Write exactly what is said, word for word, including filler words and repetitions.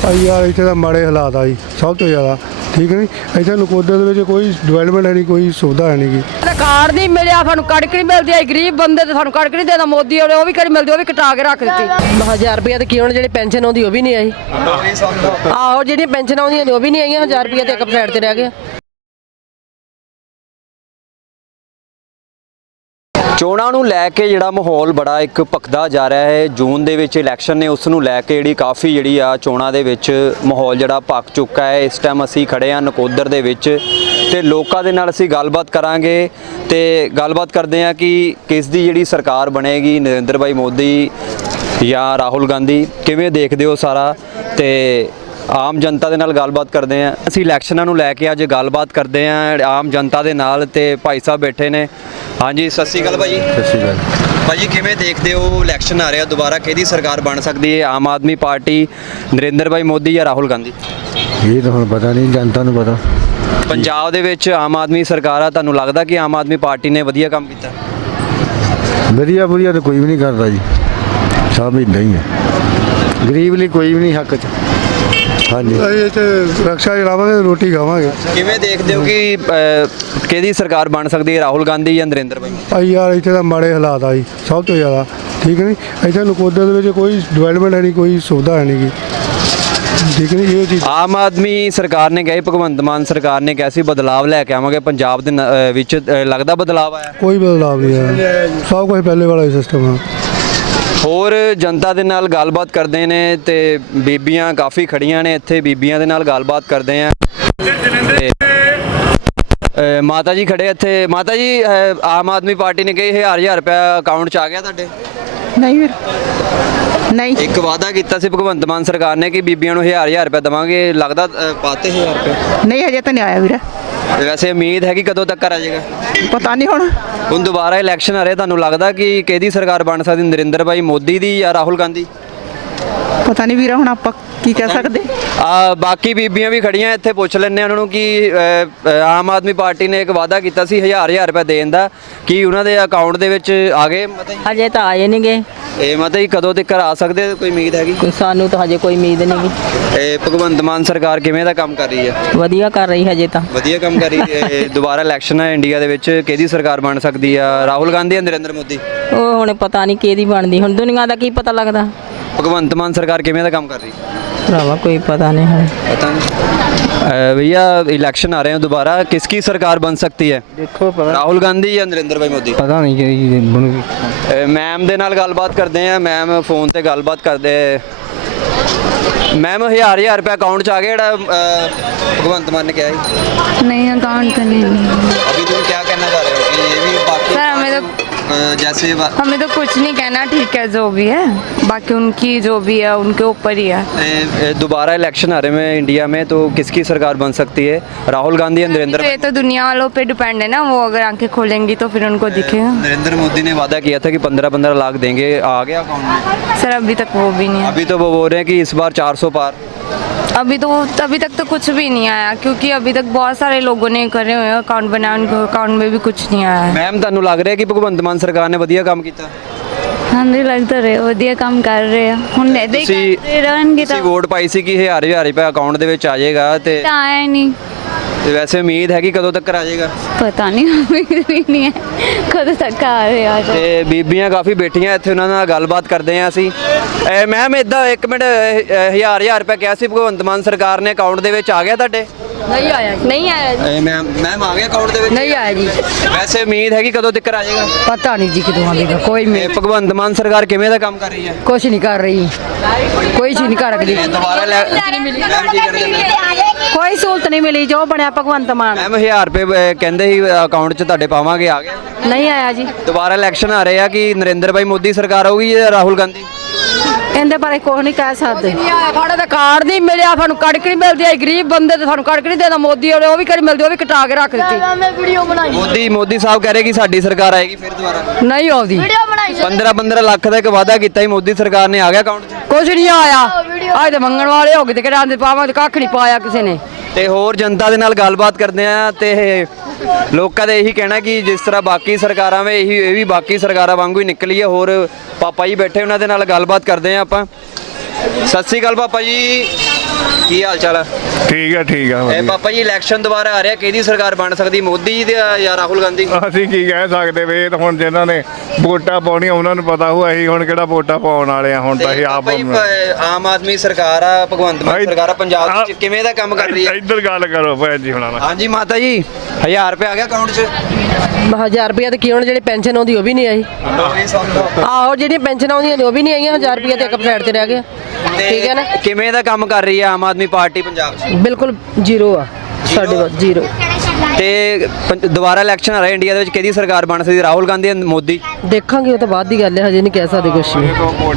ਭਾਈ ਯਾਰ ਇੱਥੇ ਤਾਂ ਮਾੜੇ ਹਾਲਾਤ ਆ ਜੀ ਸਭ ਤੋਂ ਜ਼ਿਆਦਾ ਠੀਕ ਨਹੀਂ। ਇੱਥੇ ਨਕੋਦਰ ਦੇ ਵਿੱਚ ਕੋਈ ਡਿਵੈਲਪਮੈਂਟ ਹੈ ਨਹੀਂ, ਕੋਈ ਸੁਵਿਧਾ ਹੈ ਨਹੀਂ ਗੀ। ਕਾਰਡ ਨਹੀਂ ਮਿਲਿਆ, ਸਾਨੂੰ ਕਣਕ ਨਹੀਂ ਮਿਲਦੀ ਆਈ, ਗਰੀਬ ਬੰਦੇ ਤੇ ਸਾਨੂੰ ਕਣਕ ਨਹੀਂ ਦੇਦਾ। ਮੋਦੀ ਵਾਲੇ ਉਹ ਵੀ ਕਰੀ ਮਿਲਦੀ, ਉਹ ਵੀ ਕਟਾ ਕੇ ਰੱਖ ਦਿੱਤੀ। ਹਜ਼ਾਰ ਰੁਪਏ ਤੇ ਕੀ ਹੁਣ ਜਿਹੜੀ ਪੈਨਸ਼ਨ ਆਉਂਦੀ ਉਹ ਵੀ ਨਹੀਂ ਆਈ। ਆਹੋ ਜਿਹੜੀਆਂ ਪੈਨਸ਼ਨ ਆਉਂਦੀਆਂ ਨੇ ਉਹ ਵੀ ਨਹੀਂ ਆਈਆਂ। ਹਜ਼ਾਰ ਰੁਪਏ ਤੇ ਇੱਕ ਸਾਈਡ ਤੇ ਰਹਿ ਗਿਆ। ਚੋਣਾਂ ਨੂੰ ਲੈ ਕੇ ਜਿਹੜਾ ਮਾਹੌਲ ਬੜਾ ਇੱਕ ਭਖਦਾ ਜਾ ਰਿਹਾ ਹੈ। ਜੂਨ ਦੇ ਵਿੱਚ ਇਲੈਕਸ਼ਨ ਨੇ, ਉਸ ਨੂੰ ਲੈ ਕੇ ਜਿਹੜੀ ਕਾਫੀ ਜਿਹੜੀ ਆ ਚੋਣਾਂ ਦੇ ਵਿੱਚ ਮਾਹੌਲ ਜਿਹੜਾ ਭਖ ਚੁੱਕਾ ਹੈ। ਇਸ ਟਾਈਮ ਅਸੀਂ ਖੜੇ ਹਾਂ ਨਕੋਦਰ ਦੇ ਵਿੱਚ ਤੇ ਲੋਕਾਂ ਦੇ ਨਾਲ ਅਸੀਂ ਗੱਲਬਾਤ ਕਰਾਂਗੇ ਤੇ ਗੱਲਬਾਤ ਕਰਦੇ ਹਾਂ ਕਿ ਕਿਸ ਦੀ ਜਿਹੜੀ ਸਰਕਾਰ ਬਣੇਗੀ, ਨਰਿੰਦਰ ਭਾਈ ਮੋਦੀ ਜਾਂ ਰਾਹੁਲ ਗਾਂਧੀ, ਕਿਵੇਂ ਦੇਖਦੇ ਹੋ ਸਾਰਾ। ਤੇ ਆਮ ਜਨਤਾ ਦੇ ਨਾਲ ਗੱਲਬਾਤ ਕਰਦੇ ਹਾਂ। ਅਸੀਂ ਇਲੈਕਸ਼ਨਾਂ ਨੂੰ ਲੈ ਕੇ ਅੱਜ ਗੱਲਬਾਤ ਕਰਦੇ ਹਾਂ ਆਮ ਜਨਤਾ ਦੇ ਨਾਲ ਤੇ ਭਾਈ ਸਾਹਿਬ ਬੈਠੇ ਨੇ। ਹਾਂਜੀ, ਸਤਿ ਸ਼੍ਰੀ ਅਕਾਲ ਭਾਜੀ। ਸਤਿ ਸ਼੍ਰੀ ਅਕਾਲ ਭਾਜੀ, ਕਿਵੇਂ ਦੇਖਦੇ ਹੋ ਇਲੈਕਸ਼ਨ ਆ ਰਿਹਾ ਦੁਬਾਰਾ, ਕਿਹਦੀ ਸਰਕਾਰ ਬਣ ਸਕਦੀ ਹੈ? ਆਮ ਆਦਮੀ ਪਾਰਟੀ, ਨਰਿੰਦਰ ਭਾਈ ਮੋਦੀ ਜਾਂ ਰਾਹੁਲ ਗਾਂਧੀ? ਇਹ ਤਾਂ ਹੁਣ ਪਤਾ ਨਹੀਂ, ਜਨਤਾ ਨੂੰ ਪਤਾ। ਪੰਜਾਬ ਦੇ ਵਿੱਚ ਆਮ ਆਦਮੀ ਸਰਕਾਰ ਆ, ਤੁਹਾਨੂੰ ਲੱਗਦਾ ਕਿ ਆਮ ਆਦਮੀ ਪਾਰਟੀ ਨੇ ਵਧੀਆ ਕੰਮ ਕੀਤਾ? ਵਧੀਆ ਵਧੀਆ ਤਾਂ ਕੋਈ ਵੀ ਨਹੀਂ ਕਰਦਾ ਜੀ, ਸਭ ਇੱਦਾਂ ਹੀ ਹੈ। ਗਰੀਬ ਲਈ ਕੋਈ ਵੀ ਨਹੀਂ ਹੱਕ 'ਚ। ਹਾਂਜੀ, ਅਸੀਂ ਇੱਥੇ ਰਕਸ਼ਾ ਚਲਾਵਾਂਗੇ, ਰੋਟੀ ਖਾਵਾਂਗੇ। ਕਿਵੇਂ ਦੇਖਦੇ ਹੋ ਕਿ ਅਹ, ਕਿਹਦੀ ਸਰਕਾਰ ਬਣ ਸਕਦੀ ਹੈ, ਰਾਹੁਲ ਗਾਂਧੀ ਜਾਂ ਨਰਿੰਦਰ ਭਾਈ? ਭਾਈ ਯਾਰ ਇੱਥੇ ਤਾਂ ਮਾੜੇ ਹਾਲਾਤ ਆ ਜੀ ਸਭ ਤੋਂ ਜ਼ਿਆਦਾ ਠੀਕ ਨਹੀਂ। ਇੱਥੇ ਨਕੋਦਰ ਦੇ ਵਿੱਚ ਕੋਈ ਡਿਵੈਲਪਮੈਂਟ ਹੈ ਨਹੀਂ, ਕੋਈ ਸੁਵਿਧਾ ਹੈ ਨਹੀਂ ਗੀ ਠੀਕ ਨਹੀਂ। ਇਹ ਚੀਜ਼ ਆਮ ਆਦਮੀ ਸਰਕਾਰ ਨੇ ਕਹੀ, ਭਗਵੰਤ ਮਾਨ ਸਰਕਾਰ ਨੇ ਕਿਹਾ ਸੀ ਬਦਲਾਵ ਲੈ ਕੇ ਆਵਾਂਗੇ ਪੰਜਾਬ ਦੇ ਨ- ਅਹ, ਵਿੱਚ ਅਹ, ਲੱਗਦਾ ਬਦਲਾਵ ਆਇਆ? ਕੋਈ ਬਦਲਾਵ ਨਹੀਂ ਆਇਆ, ਸਭ ਕੁਝ ਪਹਿਲੇ ਵਾਲਾ ਹੀ ਸਿਸਟਮ ਆ। ਹੋਰ ਜਨਤਾ ਦੇ ਨਾਲ ਗੱਲਬਾਤ ਕਰਦੇ ਨੇ ਤੇ ਬੀਬੀਆਂ ਕਾਫੀ ਖੜੀਆਂ ਨੇ ਇੱਥੇ, ਬੀਬੀਆਂ ਦੇ ਨਾਲ ਗੱਲਬਾਤ ਕਰਦੇ ਆ। ਅ, ਮਾਤਾ ਜੀ ਖੜੇ ਇੱਥੇ। ਮਾਤਾ ਜੀ, ਅ, ਆਮ ਆਦਮੀ ਪਾਰਟੀ ਨੇ ਕਹੀ ਹਜ਼ਾਰ ਹਜ਼ਾਰ ਰੁਪਇਆ ਅਕਾਊਂਟ 'ਚ ਆ ਗਿਆ ਤੁਹਾਡੇ? ਨਹੀਂ ਵੀਰ, ਨਹੀਂ। ਇੱਕ ਵਾਅਦਾ ਕੀਤਾ ਸੀ ਭਗਵੰਤ ਮਾਨ ਸਰਕਾਰ ਨੇ ਕਿ ਬੀਬੀਆਂ ਨੂੰ ਹਜ਼ਾਰ ਹਜ਼ਾਰ ਰੁਪਇਆ ਦੇਵਾਂਗੇ, ਲੱਗਦਾ ਅ, ਪਾਤੇ ਹਜ਼ਾਰ ਰੁਪਏ? ਨਹੀਂ ਹਜੇ ਤਾਂ ਨਹੀਂ ਆਇਆ ਵੀਰ। ਵੈਸੇ ਉਮੀਦ ਹੈ ਕਿ ਕਦੋਂ ਤੱਕ ਆ ਜਾਏਗਾ? ਪਤਾ ਨਹੀਂ ਹੁਣ। ਹੁਣ ਦੁਬਾਰਾ ਇਲੈਕਸ਼ਨ ਆ ਰਿਹਾ, ਤੁਹਾਨੂੰ ਲੱਗਦਾ ਕਿ ਕਿਹਦੀ ਸਰਕਾਰ ਬਣ ਸਕਦੀ, ਨਰਿੰਦਰ ਭਾਈ ਮੋਦੀ ਦੀ ਜਾਂ ਰਾਹੁਲ ਗਾਂਧੀ? ਪਤਾ ਨਹੀਂ ਵੀਰ, ਹੁਣ ਆਪਾਂ ਕੀ ਕਹਿ ਸਕਦੇ। ਆ ਬਾਕੀ ਬੀਬੀਆਂ ਵੀ ਖੜੀਆਂ ਇੱਥੇ, ਪੁੱਛ ਲੈਂਦੇ ਉਹਨਾਂ ਨੂੰ ਕਿ ਅ, ਅ, ਆਮ ਆਦਮੀ ਪਾਰਟੀ ਨੇ ਇੱਕ ਵਾਅਦਾ ਕੀਤਾ ਸੀ ਹਜ਼ਾਰ ਹਜ਼ਾਰ ਰੁਪਏ ਦੇਣ ਦਾ, ਕੀ ਉਹਨਾਂ ਦੇ ਅਕਾਊਂਟ ਦੇ ਵਿੱਚ ਆ ਗਏ? ਮਤਲਬ ਹਜੇ ਤਾਂ ਆਏ ਨਹੀਂ ਗਏ। ਇਹ ਮਤਲਬ ਕਦੋਂ ਤੱਕ ਆ ਸਕਦੇ, ਕੋਈ ਉਮੀਦ ਹੈਗੀ? ਕੋਈ ਸਾਨੂੰ ਤਾਂ ਹਜੇ ਕੋਈ ਉਮੀਦ ਨਹੀਂ ਗੀ। ਇਹ ਭਗਵੰਤ ਮਾਨ ਸਰਕਾਰ ਕਿਵੇਂ ਦਾ ਕੰਮ ਕਰ ਰਹੀ ਹੈ? ਵਧੀਆ ਕਰ ਰਹੀ ਹਜੇ ਤਾਂ। ਵਧੀਆ ਕੰਮ ਕਰ ਰਹੀ ਹੈ। ਇਹ ਦੁਬਾਰਾ ਇਲੈਕਸ਼ਨ ਹੈ ਇੰਡੀਆ ਦੇ ਵਿੱਚ, ਕਿਹਦੀ ਸਰਕਾਰ ਬਣ ਸਕਦੀ ਆ, ਰਾਹੁਲ ਗਾਂਧੀ ਜਾਂ ਨਰਿੰਦਰ ਮੋਦੀ? ਉਹ ਹੁਣ ਪਤਾ ਨਹੀਂ ਕਿਹਦੀ ਬਣਦੀ, ਹੁਣ ਦੁਨੀਆ ਦਾ ਕੀ ਪਤਾ ਲੱਗਦਾ। ਭਗਵੰਤ ਮਾਨ ਸਰਕਾਰ ਕਿਵੇਂ ਦਾ ਕੰਮ ਕਰ ਰਹੀ? ਭਰਾਵਾ ਕੋਈ ਪਤਾ नहीं है। पता नहीं भैया, इलेक्शन आ रहे हैं दोबारा, किसकी सरकार बन सकती है? ਦੇਖੋ ਪਤਾ ਰਾਹੁਲ ਗਾਂਧੀ ਜਾਂ ਨਰਿੰਦਰ ਭਾਈ ਮੋਦੀ? ਪਤਾ ਨਹੀਂ ਕਿਹੜੀ ਬਣੂਗੀ। ਮੈਮ ਦੇ ਨਾਲ ਗੱਲਬਾਤ ਕਰਦੇ ਆ। ਮੈਮ ਫੋਨ ਤੇ ਗੱਲਬਾਤ ਕਰਦੇ। ਮੈਮ ਹਜ਼ਾਰ ਹਜ਼ਾਰ ਰੁਪਏ ਅਕਾਊਂਟ 'ਚ ਆ ਗਿਆ ਜਿਹੜਾ ਅ, ਭਗਵੰਤ ਮਾਨ ਨੇ ਕਿਹਾ ਸੀ? नहीं अकाउंट तो नहीं। अभी तुम क्या कहना चाह रहे हो कि ये भी बाकी सर हमें तो अ, जैसे बा- हमें तो कुछ नहीं कहना, ठीक है जो भी है, बाकी उनकी जो भी है उनके ऊपर ही है। ए, ए, दोबारा इलेक्शन आ रहे हैं इंडिया में, तो किसकी सरकार बन सकती है, राहुल गांधी या नरेंद्र? तो ये तो दुनिया वालों पे डिपेंड है ना, वो अगर आंखें खोलेंगी तो फिर उनको दिखेगा। नरेंद्र मोदी ने वादा किया था कि पंद्रह पंद्रह लाख देंगे, आ गया अकाउंट में? सर अभी तक वो भी नहीं है। अभी तो वो बोल रहे हैं कि इस बार चार सौ पार। अभी तो अभी तक तो कुछ भी नहीं आया, क्योंकि अभी तक बहुत सारे लोगों ने करे हुए हैं अकाउंट बनाए, उनके अकाउंट में भी कुछ नहीं आया है। मैम ਤੁਹਾਨੂੰ ਲੱਗ ਰਿਹਾ ਕਿ ਭਗਵੰਤ ਮਾਨ ਸਰਕਾਰ ਨੇ ਵਧੀਆ ਕੰਮ ਕੀਤਾ? ਹਾਂਜੀ ਲੱਗਦਾ ਰਹੇ ਵਧੀਆ ਕੰਮ ਕਰ ਰਹੇ ਆ ਹੁਣ ਇਹਦੇ ਤੁਸੀਂ ਕਰਦੇ ਰਹਿਣਗੇ ਤਾਂ ਤੁਸੀਂ ਵੋਟ ਪਾਈ ਸੀ ਕਿ ਹਜ਼ਾਰ ਹਜ਼ਾਰ ਰੁਪਏ ਅਕਾਊਂਟ ਦੇ ਵਿੱਚ ਆ ਜਾਏਗਾ, ਤੇ ਤਾਂ ਆਇਆ ਹੀ ਨਹੀਂ ਤੇ ਵੈਸੇ ਉਮੀਦ ਹੈ ਕਿ ਕਦੋਂ ਤੱਕ ਆ ਜਾਏਗਾ? ਪਤਾ ਨਹੀਂ ਉਮੀਦ ਵੀ ਨਹੀਂ ਹੈ ਕਦੋਂ ਤੱਕ ਆ ਰਿਹਾ ਜਾ ਤੇ ਬੀਬੀਆਂ ਕਾਫੀ ਬੈਠੀਆਂ ਇੱਥੇ, ਉਹਨਾਂ ਨਾਲ ਗੱਲਬਾਤ ਕਰਦੇ ਹਾਂ ਅਸੀਂ। ਮੈਮ ਇਦਾਂ ਇੱਕ ਮਿੰਟ, ਅਹ, ਹਜ਼ਾਰ ਹਜ਼ਾਰ ਰੁਪਏ ਕਿਹਾ ਸੀ ਭਗਵੰਤ ਮਾਨ ਸਰਕਾਰ ਨੇ, ਅਕਾਊਂਟ ਦੇ ਵਿੱਚ ਆ ਗਿਆ ਤੁਹਾਡੇ? ਨਹੀਂ ਆਇਆ ਜੀ। ਨਹੀਂ ਆਇਆ ਜੀ ਮੈਮ ਮੈਮ ਆ ਗਿਆ ਅਕਾਊਂਟ ਦੇ ਵਿੱਚ? ਨਹੀਂ ਆਇਆ ਜੀ। ਵੈਸੇ ਉਮੀਦ ਹੈ ਕਿ ਕਦੋਂ ਤੱਕ ਆ ਜਾਏਗਾ? ਪਤਾ ਨਹੀਂ ਜੀ ਕਿਦੋਂ ਆਵੇਗਾ। ਕੋਈ ਇਹ ਭਗਵੰਤ ਮਾਨ ਸਰਕਾਰ ਕਿਵੇਂ ਦਾ ਕੰਮ ਕਰ ਰਹੀ ਹੈ? ਕੁਛ ਨਹੀਂ ਕਰ ਰਹੀ, ਕੋਈ ਚੀਜ਼ ਨਹੀਂ ਕਰ ਰਹੀ। ਇਹ ਦੁਬਾਰਾ ਲੈ ਮੈਮ ਕੀ ਕਹਿਣਾ ਚਾਹੁੰਦੇ? ਕੋਈ ਸਹੂਲਤ ਨਹੀਂ ਮਿਲੀ ਜੋ ਬਣਿਆ ਭਗਵੰਤ ਮਾਨ। ਮੈਮ ਹਜ਼ਾਰ ਰੁਪਏ ਅਹ, ਕਹਿੰਦੇ ਸੀ ਅਕਾਊਂਟ 'ਚ ਤੁਹਾਡੇ ਪਾਵਾਂਗੇ, ਆ ਗਿਆ? ਨਹੀਂ ਆਇਆ ਜੀ। ਦੁਬਾਰਾ ਇਲੈਕਸ਼ਨ ਆ ਰਹੇ ਆ ਕਿ ਨਰਿੰਦਰ ਭਾਈ ਮੋਦੀ ਸਰਕਾਰ ਹੋਊਗੀ ਜਾਂ ਰਾਹੁਲ ਗਾਂਧੀ? ਇਹਦੇ ਬਾਰੇ ਕੁਝ ਨਹੀਂ ਕਹਿ ਸਕਦੇ। ਸਾਡੇ ਤਾਂ ਕਾਰਡ ਨਹੀਂ ਮਿਲਿਆ, ਸਾਨੂੰ ਕਣਕ ਨਹੀਂ ਮਿਲਦੀ ਆਈ, ਗਰੀਬ ਬੰਦੇ ਤੇ ਸਾਨੂੰ ਕਣਕ ਨਹੀਂ ਦੇਦਾ। ਮੋਦੀ ਵਾਲੇ ਉਹ ਵੀ ਕਰੀ ਮਿਲਦੀ, ਉਹ ਵੀ ਕਟਾ ਕੇ ਰੱਖ ਦਿੱਤੀ। ਮੋਦੀ ਮੋਦੀ ਸਾਹਿਬ ਕਹਿ ਰਹੇ ਕਿ ਸਾਡੀ ਸਰਕਾਰ ਆਏਗੀ ਫਿਰ ਦੁਬਾਰਾ। ਨਹੀਂ ਆਉਂਦੀ। ਪੰਦਰਾਂ ਪੰਦਰਾਂ ਲੱਖ ਦਾ ਇੱਕ ਵਾਅਦਾ ਕੀਤਾ ਸੀ ਮੋਦੀ ਸਰਕਾਰ ਨੇ, ਆ ਗਿਆ ਅਕਾਊਂਟ 'ਚ? ਕੁਛ ਨਹੀਂ ਆਇਆ। ਅੱਜ ਤੇ ਮੰਗਣ ਵਾਲੇ ਹੋ ਗਏ ਤੇ ਕਿਹੜਾ ਆਂਦੇ ਪਾਵਾਂ ਤੇ ਕੱਖ ਨਹੀਂ ਪਾਇਆ ਕਿਸੇ ਨੇ। ਤੇ ਹੋਰ ਜਨਤਾ ਦੇ ਨਾਲ ਗੱਲਬਾਤ ਕਰਦੇ ਆ ਤੇ ਲੋਕਾਂ ਦਾ ਇਹੀ ਕਹਿਣਾ ਕਿ ਜਿਸ ਤਰ੍ਹਾਂ ਬਾਕੀ ਸਰਕਾਰਾਂ ਵੇ ਇਹੀ ਇਹ ਵੀ ਬਾਕੀ ਸਰਕਾਰਾਂ ਵਾਂਗੂ ਹੀ ਨਿਕਲੀ ਹੈ। ਹੋਰ ਪਾਪਾ ਜੀ ਬੈਠੇ, ਉਹਨਾਂ ਦੇ ਨਾਲ ਗੱਲਬਾਤ ਕਰਦੇ ਆ ਆਪਾਂ। ਸਤਿ ਸ਼੍ਰੀ ਅਕਾਲ ਪਾਪਾ ਜੀ। ਕੀ ਹਾਲ ਚਾਲ ਆ? ਠੀਕ ਹੈ ਠੀਕ ਹੈ ਇਹ ਵਧੀਆ। ਪਾਪਾ ਜੀ ਇਲੈਕਸ਼ਨ ਦੁਬਾਰਾ ਆ ਰਿਹਾ, ਕਿਹਦੀ ਸਰਕਾਰ ਬਣ ਸਕਦੀ, ਮੋਦੀ ਜੀ ਦੀ ਜਾਂ ਰਾਹੁਲ ਗਾਂਧੀ? ਅਸੀਂ ਕੀ ਕਹਿ ਸਕਦੇ ਵੇ, ਇਹ ਤਾਂ ਹੁਣ ਜਿਨ੍ਹਾਂ ਨੇ ਵੋਟਾਂ ਪਾਉਣੀਆਂ ਉਹਨਾਂ ਨੂੰ ਪਤਾ ਹੋਊ, ਅਸੀਂ ਹੁਣ ਕਿਹੜਾ ਵੋਟਾਂ ਪਾਉਣ ਵਾਲੇ ਆ, ਹੁਣ ਤਾਂ ਅਸੀਂ ਤੇ ਆਪ ਪਾਪਾ ਜੀ, ਪ- ਆਮ ਆਦਮੀ ਸਰਕਾਰ ਆ, ਭਗਵੰਤ ਮਾਨ ਭਾਈ, ਸਰਕਾਰ ਆ ਪੰਜਾਬ ਵਿੱਚ, ਕਿਵੇਂ ਦਾ ਕੰਮ ਕਰ ਰਹੀ ਹੈ? ਇੱਧਰ ਗੱਲ ਕਰੋ ਭੈਣ ਜੀ ਹੁਣਾਂ ਨਾਲ। ਹਾਂਜੀ ਮਾਤਾ ਜੀ, ਹਜ਼ਾਰ ਰੁਪਏ ਆ ਗਿਆ ਅਕਾਊਂਟ 'ਚ? ਹਜ਼ਾਰ ਰੁਪਇਆ ਤੇ ਕੀ ਹੁਣ ਜਿਹੜੀ ਪੈਨਸ਼ਨ ਆਉਂਦੀ ਉਹ ਵੀ ਨਹੀਂ ਆਈ। ਆਹੋ ਜਿਹੜੀਆਂ ਪੈਨਸ਼ਨ ਆਉਂਦੀਆਂ ਨੇ ਉਹ ਵੀ ਨਹੀਂ ਆਈਆਂ, ਹਜ਼ਾਰ ਰੁਪਇਆ ਤੇ ਇੱਕ ਸਾਈਡ ਤੇ ਰਹਿ ਗਿਆ। ਠੀਕ ਹੈ ਨਾ? ਕਿਵੇਂ ਦਾ ਕੰਮ ਕਰ ਰਹੀ ਹੈ ਆਮ ਆਦਮੀ ਪਾਰਟੀ ਪੰਜਾਬ 'ਚ? ਬਿਲਕੁਲ ਜ਼ੀਰੋ ਆ ਸਾਡੇ ਕੋਲ, ਜ਼ੀਰੋ। ਤੇ ਪੰਜ- ਦੁਬਾਰਾ ਇਲੈਕਸ਼ਨ ਆ ਰਿਹਾ ਇੰਡੀਆ ਦੇ ਵਿੱਚ, ਕਿਹਦੀ ਸਰਕਾਰ ਬਣ ਸਕਦੀ, ਰਾਹੁਲ ਗਾਂਧੀ ਜਾਂ ਮੋਦੀ? ਦੇਖਾਂਗੇ, ਉਹ ਤਾਂ ਬਾਅਦ ਦੀ ਗੱਲ ਹੈ, ਹਜੇ ਨਹੀਂ ਕਹਿ ਸਕਦੇ ਕੁਝ ਵੀ।